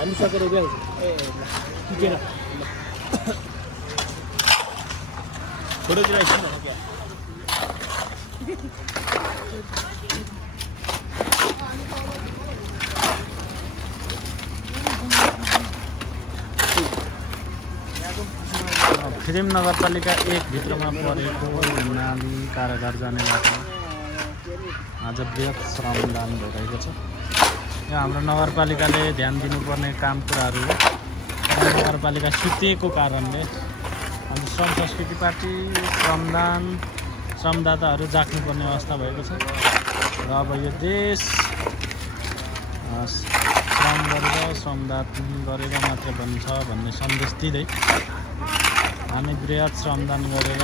हामी सकेर उभिहाल्छ टिकेर फोटोतिर आइछ नि क्या फिल्म नगरपालिका 1 भित्रमा परेको नाली कारागार जाने बाटो आज बृहत श्रमदान भइरहेको छ। यो हाम्रो नगरपालिकाले ध्यान दिनुपर्ने काम कुराहरू हो। नगरपालिका सुतेको कारणले अनि श्रम संस्कृति पार्टी श्रमदाताहरू जाग्नुपर्ने अवस्था भएको छ र अब यो देश श्रम गरेर श्रमदान गरेर मात्र बन्छ भन्ने सन्देश दिँदै हामी बृहत श्रमदान गरेर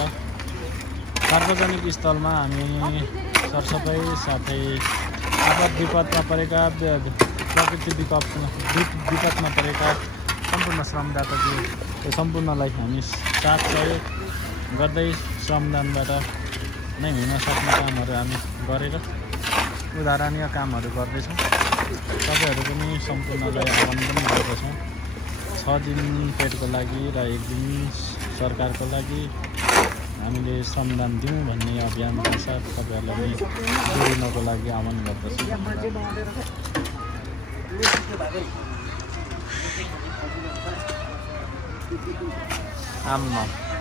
सार्वजनिक स्थलमा हामी सरसफाइ साथै आपद विपदमा परेका प्रकृति विपदमा परेका सम्पूर्ण श्रमदाताको सम्पूर्णलाई हामी साथ सहयोग गर्दै श्रमदानबाट नै हुन सक्ने कामहरू हामी गरेर उदाहरणीय कामहरू गर्दैछौँ। तपाईँहरू पनि सम्पूर्णलाई आह्वान पनि गर्दछौँ। 6 दिन पेटको लागि र 1 दिन सरकारको लागि हामीले श्रमदान दिउँ भन्ने अभियानको साथ तपाईँहरूलाई जोडिनको लागि आह्वान गर्दछु। आम्मा